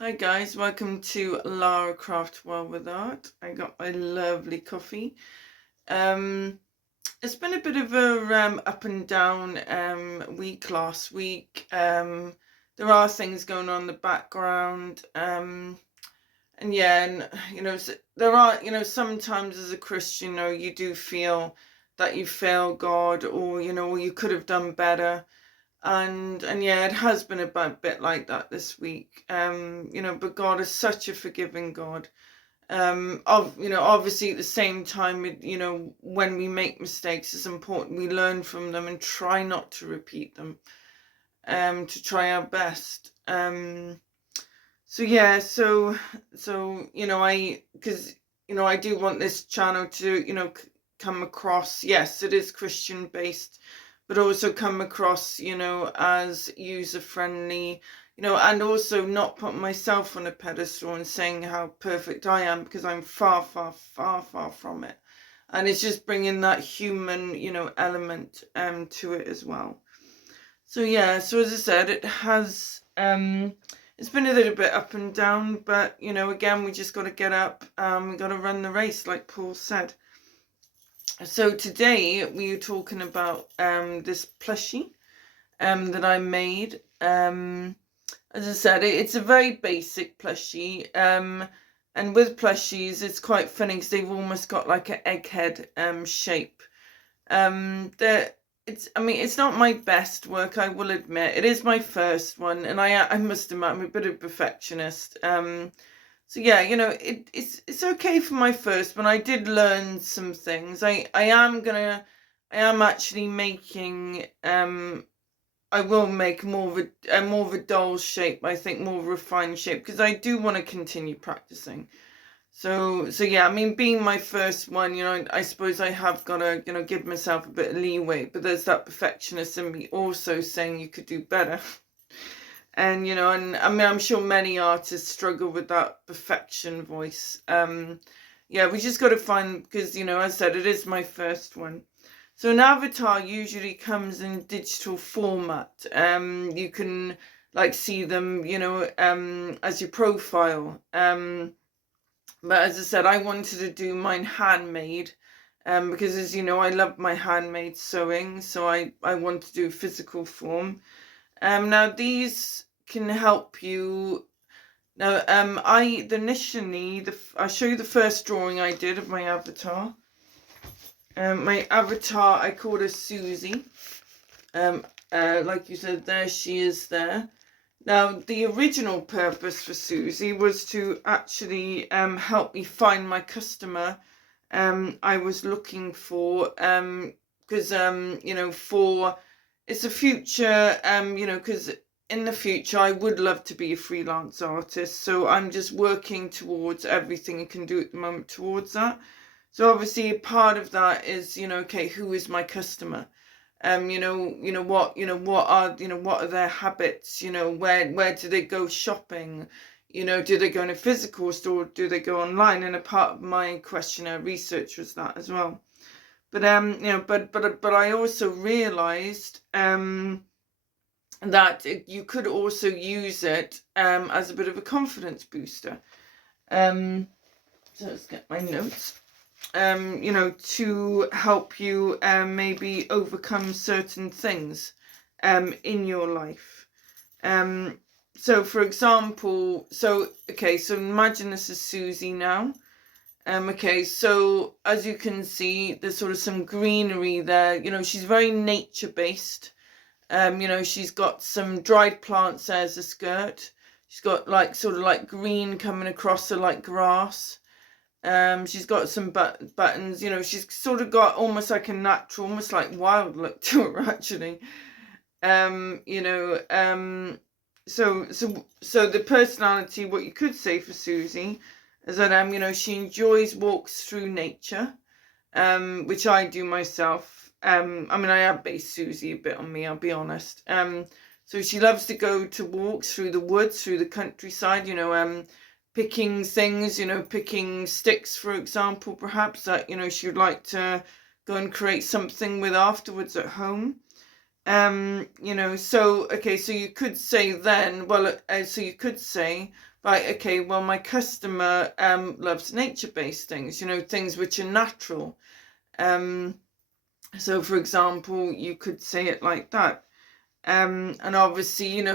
Hi guys, welcome to Lara Craft Well with Art. I got my lovely coffee. Um, it's been a bit of a up and down week last week. There are things going on in the background. And yeah, and there are, sometimes as a Christian, you do feel that you fail God, or or you could have done better. And yeah, it has been a bit like that this week. But God is such a forgiving God. Obviously at the same time, when we make mistakes, it's important we learn from them and try not to repeat them. To try our best. So yeah, because I do want this channel to come across. Yes, it is Christian based, but also come across as user friendly, and also not put myself on a pedestal and saying how perfect I am, because I'm far, far, far, far from it. And it's just bringing that human element to it as well. So yeah, so as I said, it has it's been a little bit up and down, but again, we just got to get up. We got to run the race, like Paul said. So today we are talking about this plushie that I made. As I said, it's a very basic plushie. And with plushies, it's quite funny because they've almost got like an egghead shape. It's not my best work, I will admit. It is my first one, and I must admit I'm a bit of a perfectionist. So yeah, it's okay for my first one. I did learn some things. I am actually making I will make more of a doll shape. I think more of a refined shape, because I do want to continue practicing. So yeah, I mean, being my first one, I suppose I have got to, give myself a bit of leeway, but there's that perfectionist in me also saying you could do better. And, and I mean, I'm sure many artists struggle with that perfection voice. Yeah, we just got to find, because, as I said, it is my first one. So an avatar usually comes in digital format. You can like see them, as your profile. But as I said, I wanted to do mine handmade, because as you know, I love my handmade sewing, so I want to do physical form. Now these can help you. Now, I'll show you the first drawing I did of my avatar. My avatar, I called her Susie. Like you said, there she is there. Now, the original purpose for Susie was to actually help me find my customer I was looking for, because for it's a future, because in the future I would love to be a freelance artist, so I'm just working towards everything I can do at the moment towards that. So obviously a part of that is, okay, who is my customer? What are their habits? Where do they go shopping? Do they go in a physical store? Do they go online? And a part of my questionnaire research was that as well. But but I also realized that you could also use it as a bit of a confidence booster. So let's get my notes. To help you maybe overcome certain things in your life. So for example, so imagine this is Susie now. Okay, so as you can see, there's sort of some greenery there. She's very nature based. She's got some dried plants as a skirt. She's got like sort of like green coming across her like grass. She's got some buttons, she's sort of got almost like a natural, almost like wild look to her actually. Um, you know, um, so the personality, what you could say for Susie is that she enjoys walks through nature, which I do myself. I mean, I have based Susie a bit on me, I'll be honest. So she loves to go to walks through the woods, through the countryside, picking things, picking sticks, for example, perhaps that, she would like to go and create something with afterwards at home. So you could say then, so you could say right, okay, well, my customer loves nature-based things, things which are natural. So for example, you could say it like that. And obviously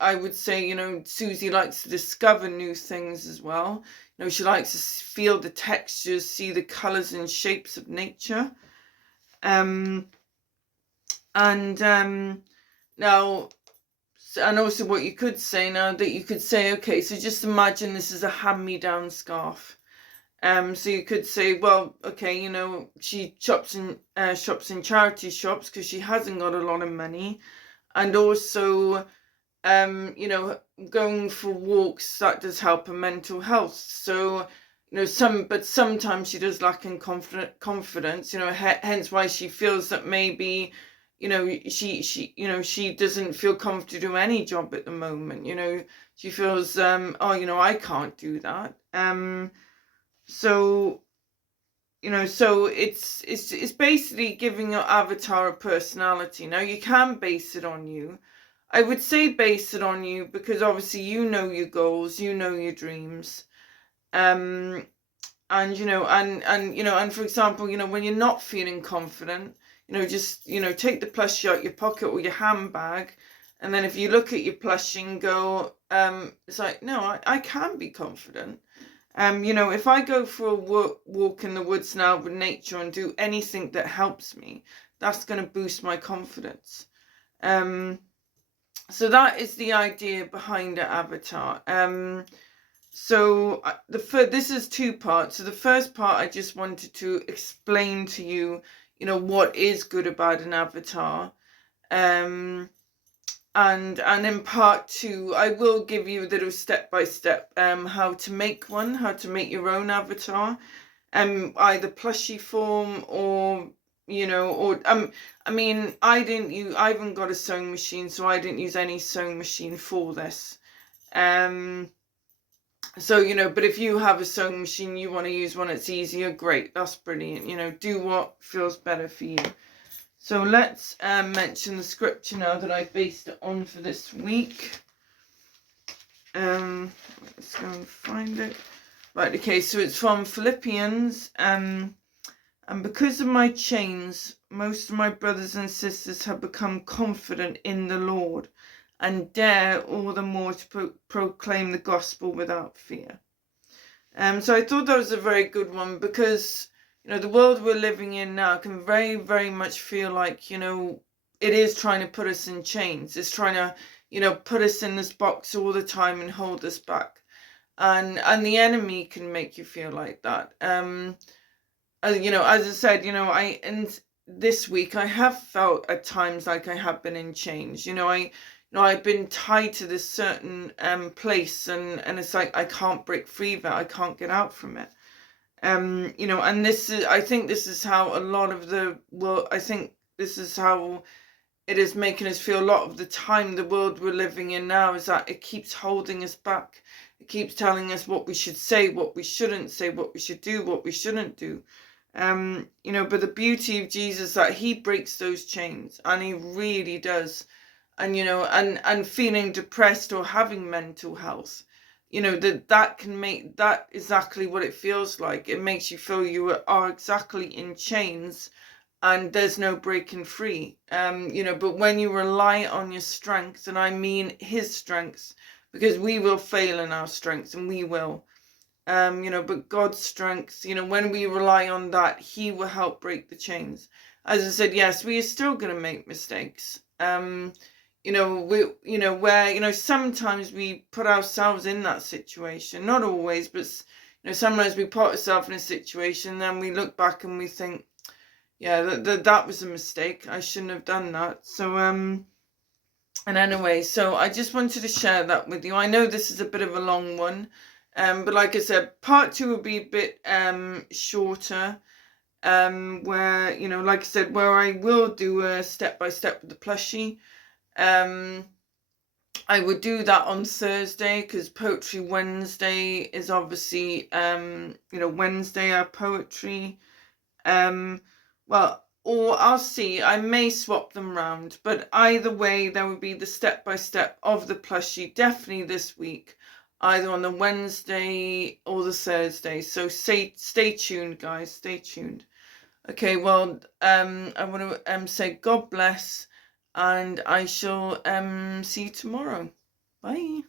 I would say, Susie likes to discover new things as well. She likes to feel the textures, see the colors and shapes of nature. And now, and also what you could say now, that you could say, okay, so just imagine this is a hand-me-down scarf. So you could say, well, okay, she shops in charity shops because she hasn't got a lot of money, and also, going for walks, that does help her mental health. So, but sometimes she does lack in confidence. Hence why she feels that maybe, she doesn't feel comfortable to do any job at the moment. She feels, oh, I can't do that. So, so it's basically giving your avatar a personality. Now you can base it on you. I would say base it on you because obviously your goals, your dreams. And and for example, when you're not feeling confident, just take the plushie out your pocket or your handbag, and then if you look at your plushie and go, it's like, no, I can be confident. If I go for a walk in the woods now with nature and do anything that helps me, that's going to boost my confidence. So that is the idea behind the avatar. So this is two parts. So the first part, I just wanted to explain to you, what is good about an avatar. And in part two, I will give you a little step by step how to make your own avatar, either plushie form or I mean, I haven't got a sewing machine, so I didn't use any sewing machine for this. So but if you have a sewing machine, you want to use one that's easier, great, that's brilliant. Do what feels better for you. So let's mention the scripture now that I based it on for this week. Let's go and find it. Right, okay, so it's from Philippians. And because of my chains, most of my brothers and sisters have become confident in the Lord and dare all the more to proclaim the gospel without fear. So I thought that was a very good one because, the world we're living in now can very, very much feel like, it is trying to put us in chains. It's trying to, put us in this box all the time and hold us back. And the enemy can make you feel like that. As I said, and this week I have felt at times like I have been in chains. I've been tied to this certain place, and it's like I can't break free of it. I can't get out from it. And I think this is how a lot of the world. I think this is how it is making us feel a lot of the time. The world we're living in now is that it keeps holding us back. It keeps telling us what we should say, what we shouldn't say, what we should do, what we shouldn't do. But the beauty of Jesus is that he breaks those chains, and he really does. And and feeling depressed or having mental health, that can make that exactly what it feels like. It makes you feel you are exactly in chains, and there's no breaking free. But when you rely on your strength, and I mean his strength, because we will fail in our strengths, and we will. But God's strength, when we rely on that, he will help break the chains. As I said, yes, we are still going to make mistakes. Where, sometimes we put ourselves in that situation, not always, but, sometimes we put ourselves in a situation, then we look back and we think, yeah, that was a mistake. I shouldn't have done that. So, and anyway, so I just wanted to share that with you. I know this is a bit of a long one. But like I said, part two will be a bit shorter, where, like I said, where I will do a step-by-step with the plushie. I would do that on Thursday because Poetry Wednesday is obviously, Wednesday our poetry. Well, or I'll see, I may swap them round, but either way, there would be the step-by-step of the plushie, definitely this week. either on the Wednesday or the Thursday. So stay tuned, guys. Stay tuned. Okay, well, I want to say God bless, and I shall see you tomorrow. Bye.